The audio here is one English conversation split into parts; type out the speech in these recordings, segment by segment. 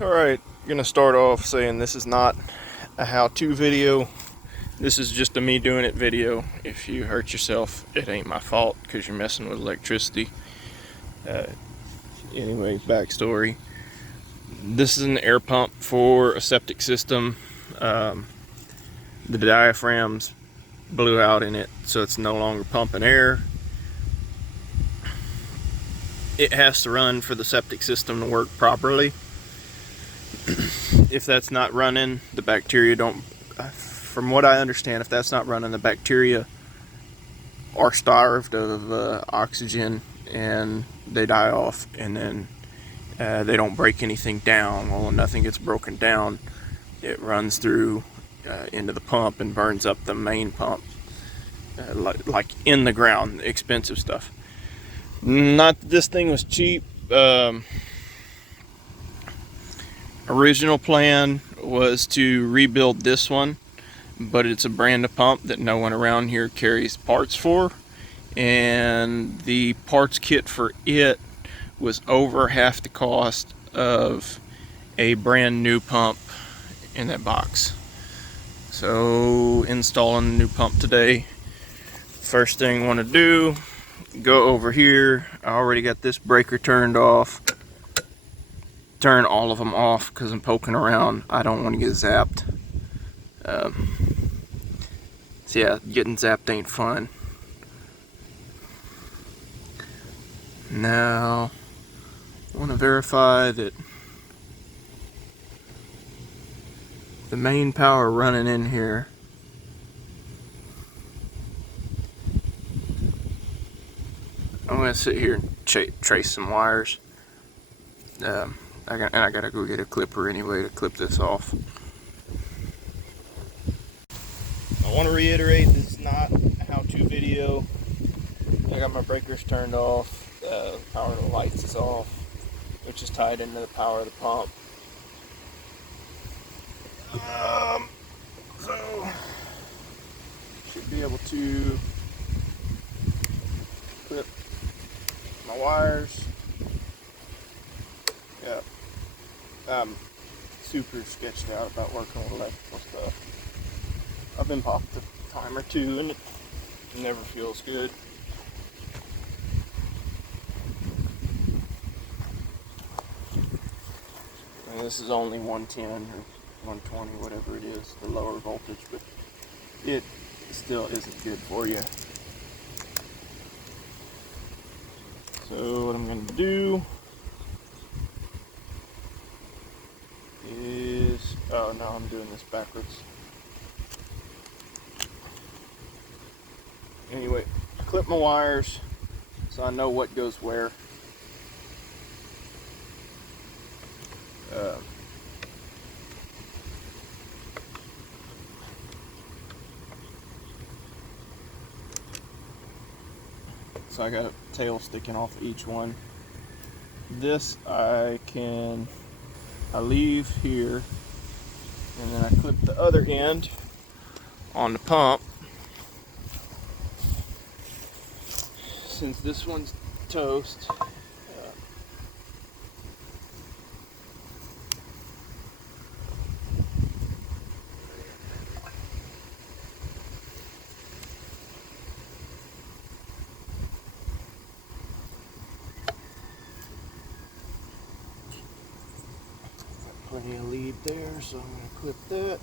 Alright, gonna start off saying this is not a how-to video. This is just a me doing it video. If you hurt yourself, it ain't my fault because you're messing with electricity. Anyway, backstory. This is an air pump for a septic system. The diaphragms blew out in it, so it's no longer pumping air. It has to run for the septic system to work properly. If that's not running, the bacteria don't, from what I understand, if that's not running, the bacteria are starved of oxygen and they die off, and then they don't break anything down. Well, when nothing gets broken down, it runs through into the pump and burns up the main pump, like in the ground, expensive stuff. Not that this thing was cheap. Original plan was to rebuild this one, but it's a brand of pump that no one around here carries parts for, and the parts kit for it was over half the cost of a brand new pump in that box. So installing the new pump today. First thing I want to do, go over here. I already got this breaker turned off. Turn all of them off because I'm poking around. I don't want to get zapped. So yeah, getting zapped ain't fun. Now, I want to verify that the main power running in here. I'm going to sit here and trace some wires. I gotta go get a clipper anyway to clip this off. I want to reiterate, this is not a how-to video. I got my breakers turned off. The power of the lights is off, which is tied into the power of the pump. So should be able to clip my wires. Yeah, I'm super sketched out about working with electrical stuff. I've been popped a time or two and it never feels good. And this is only 110 or 120, whatever it is, the lower voltage, but it still isn't good for you. So what I'm going to do is, oh no, I'm doing this backwards. Anyway, clip my wires so I know what goes where. So I got a tail sticking off of each one. This I leave here, and then I clip the other end on the pump. Since this one's toast, plenty of lead there, so I'm going to clip that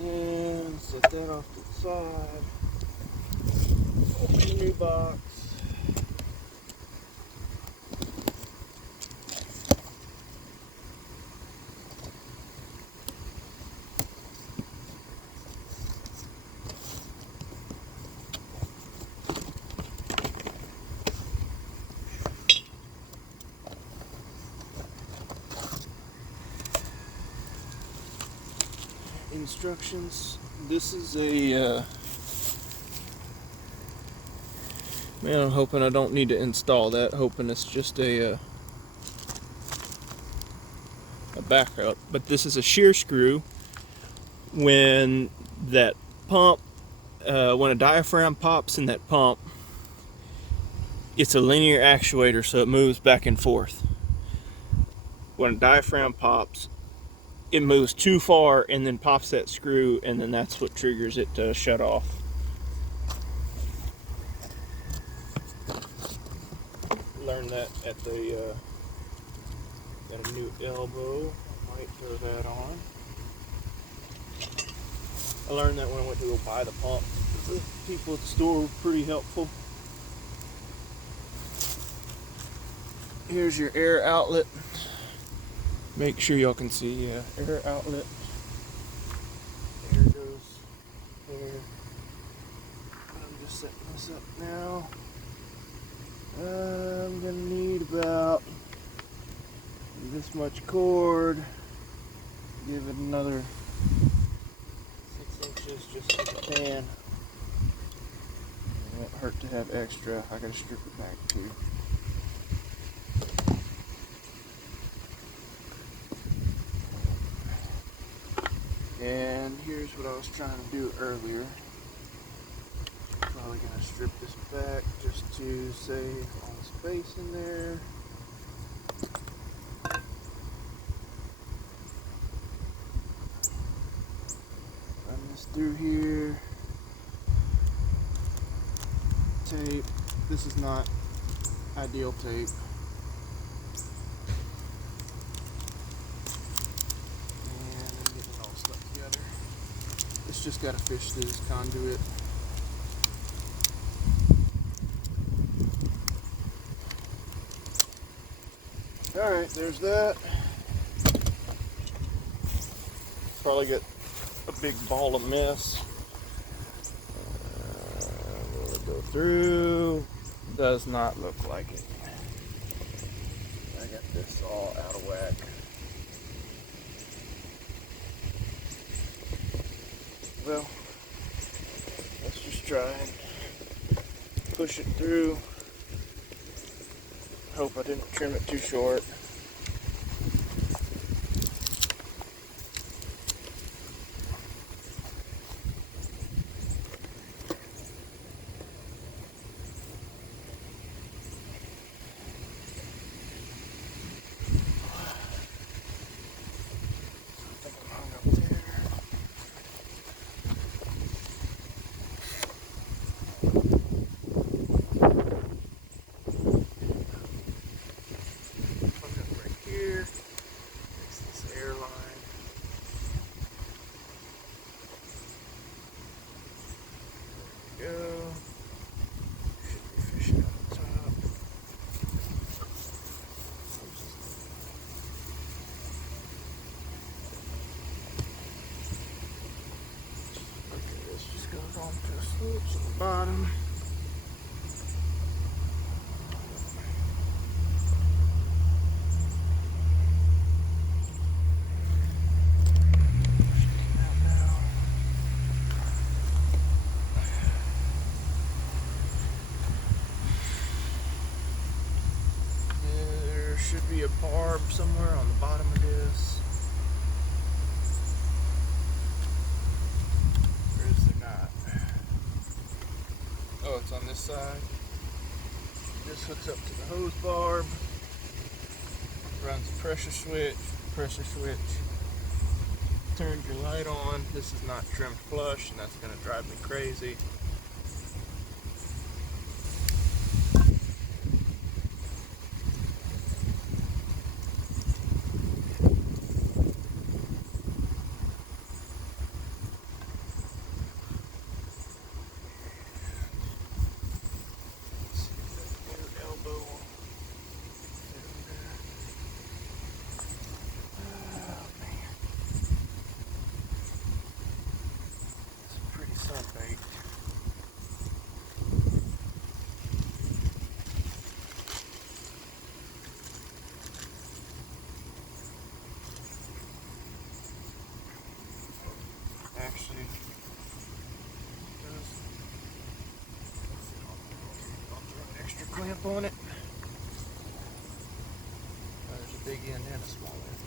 and set that off to the side. Open the new box. Instructions. This is a man, I'm hoping I don't need to install that, hoping it's just a backup, but this is a shear screw. When that pump, when a diaphragm pops in that pump, it's a linear actuator, so it moves back and forth. when a diaphragm pops, it moves too far and then pops that screw, and then that's what triggers it to shut off. Learned that at the got a new elbow. I might throw that on. I learned that when I went to go buy the pump. The people at the store were pretty helpful. Here's your air outlet. Make sure y'all can see, air outlet. Air goes there. I'm just setting this up now. I'm gonna need about this much cord. Give it another 6 inches just like I can. It won't hurt to have extra. I gotta strip it back too. And here's what I was trying to do earlier. Probably gonna strip this back just to save all the space in there. Run this through here. Tape. This is not ideal tape. And I'm getting it all stuck together. It's just gotta fish through this conduit. Alright, there's that. Probably get a big ball of mess. Will it go through? Does not look like it. I got this all out of whack. Well, let's just try and push it through. Hope I didn't trim it too short. Oops, on the bottom. There should be a barb somewhere on the bottom of this. Or is there not? Oh, it's on this side. This hooks up to the hose barb. Runs a pressure switch. Pressure switch turns your light on. This is not trimmed flush, and that's going to drive me crazy. Actually, I'll throw an extra clamp on it. There's a big end and a small end.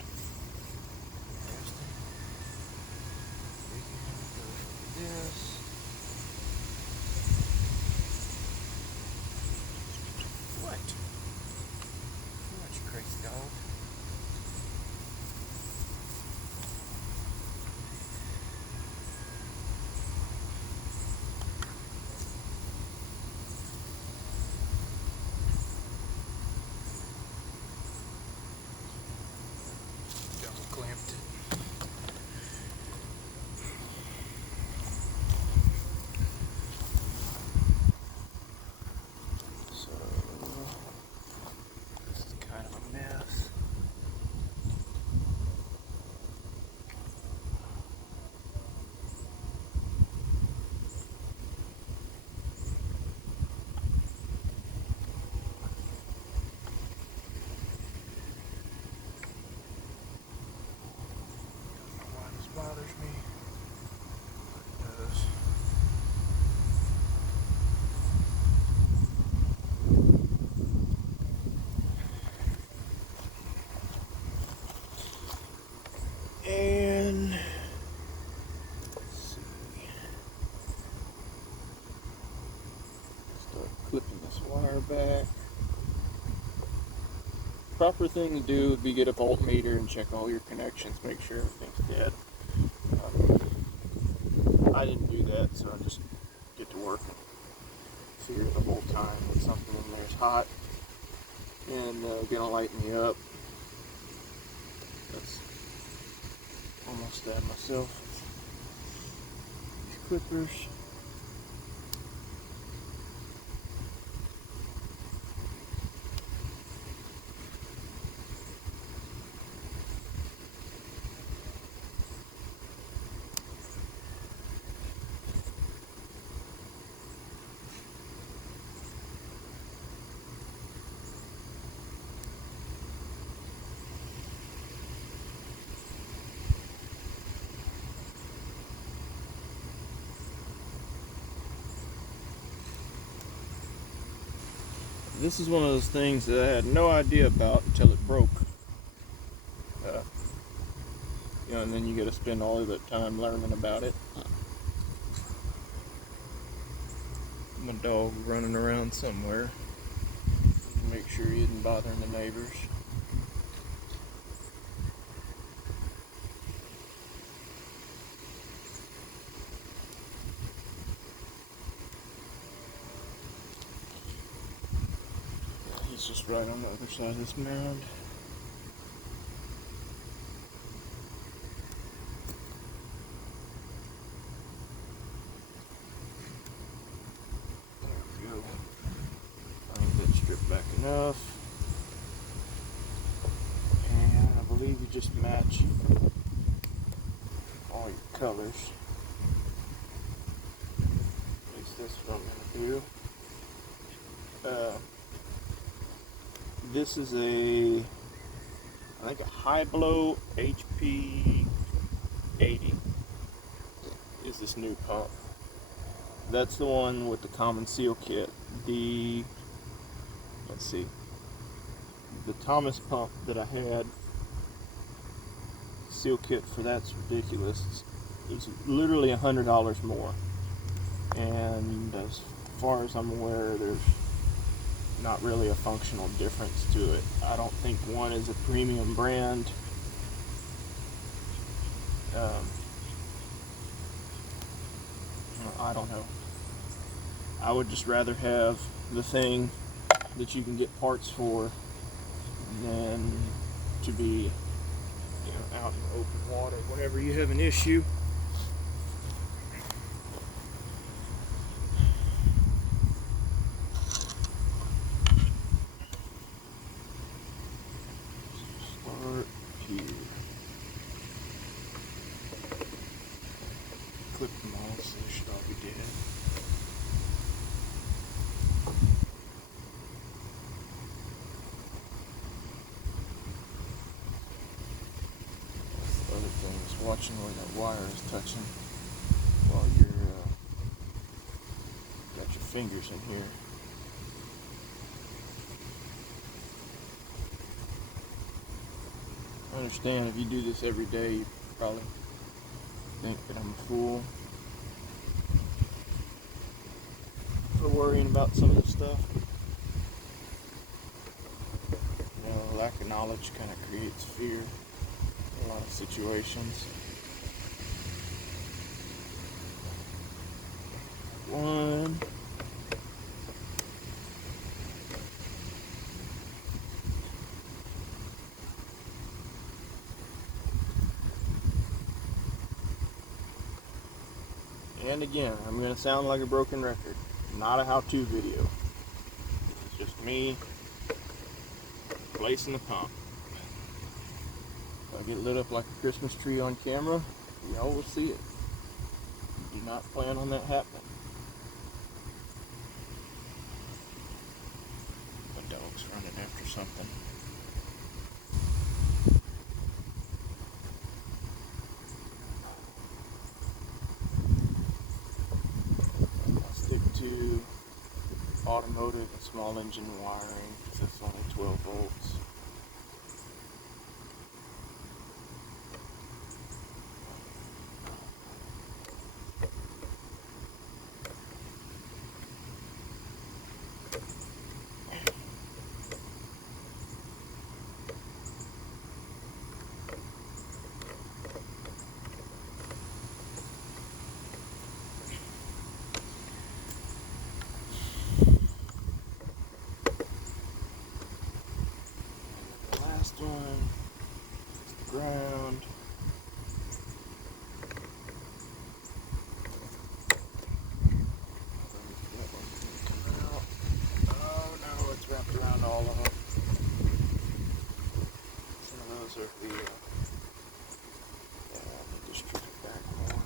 Big end goes like this. What? Too much, crazy dog. proper thing to do would be get a voltmeter and check all your connections, make sure everything's dead. I didn't do that, so I just get to work and figure the whole time that something in there is hot and gonna light me up. That's almost that myself. These clippers. This is one of those things that I had no idea about until it broke. And then you got to spend all of that time learning about it. My dog running around somewhere. Make sure he isn't bothering the neighbors. He's just right on the other side of this mound. There we go. I think that's stripped back enough. And I believe you just match all your colors. At least that's what I'm going to do. This is I think a high blow HP 80 is this new pump. That's the one with the common seal kit. Let's see, the Thomas pump that I had, seal kit for that's ridiculous. It's literally $100 more. And as far as I'm aware, there's not really a functional difference to it. I don't think one is a premium brand. I don't know. I would just rather have the thing that you can get parts for than to be out in open water whenever you have an issue. Start here. Clip them all so they should all be dead. The other thing is watching where that wire is touching while you're got your fingers in here. I understand if you do this every day, you probably think that I'm a fool for worrying about some of this stuff. Lack of knowledge kind of creates fear in a lot of situations. One. And again, I'm going to sound like a broken record. Not a how-to video. It's just me placing the pump. If I get lit up like a Christmas tree on camera, y'all will see it. Do not plan on that happening. My dog's running after something. To automotive and small engine wiring, because that's only 12 volts. Last one. Ground. Oh no, it's wrapped around all of them. Some of those are the just strip it back more.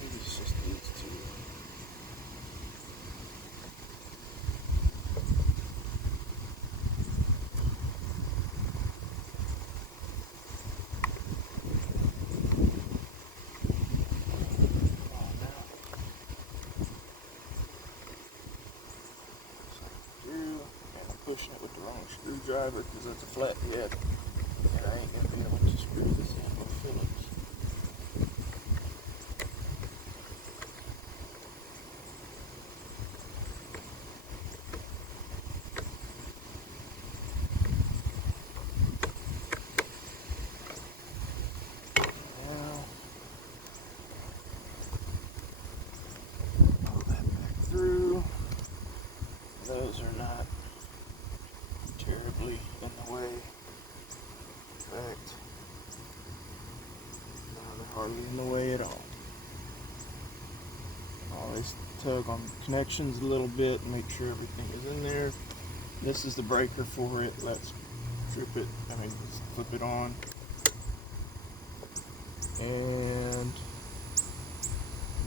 Maybe it's just these two. Pushing it with the wrong screwdriver because it's a flat head and I ain't gonna be able to screw this in with Phillips. Now, pull that back through. Those are not terribly in the way. In fact, no, they're hardly in the way at all. Always tug on the connections a little bit and make sure everything is in there. This is the breaker for it. Let's flip it on. And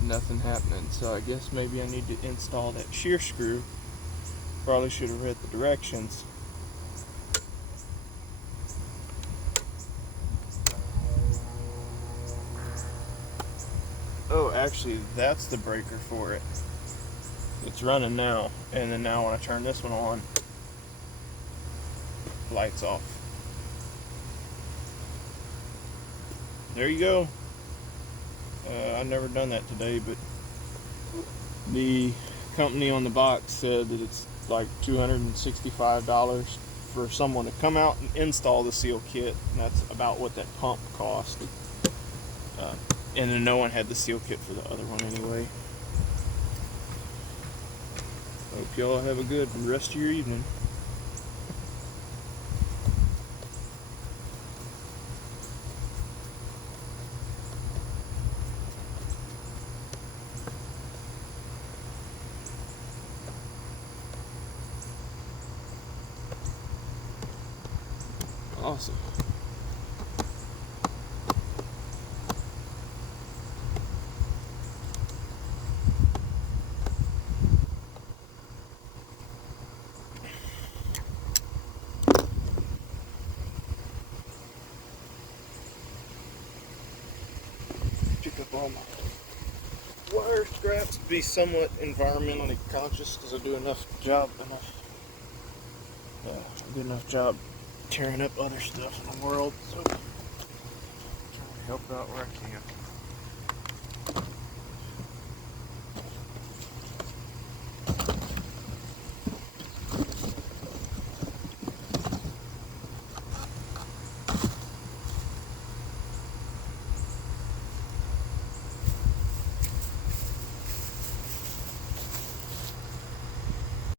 nothing happening. So I guess maybe I need to install that shear screw. Probably should have read the directions. Oh, actually, that's the breaker for it. It's running now, and then now when I turn this one on, lights off. There you go. I've never done that today, but the company on the box said that it's like $265 for someone to come out and install the seal kit, and that's about what that pump cost. And then no one had the seal kit for the other one anyway. Hope y'all have a good rest of your evening. Awesome. Pick up all my wire scraps, be somewhat environmentally conscious because I do a good enough job tearing up other stuff in the world, so trying to help out where I can.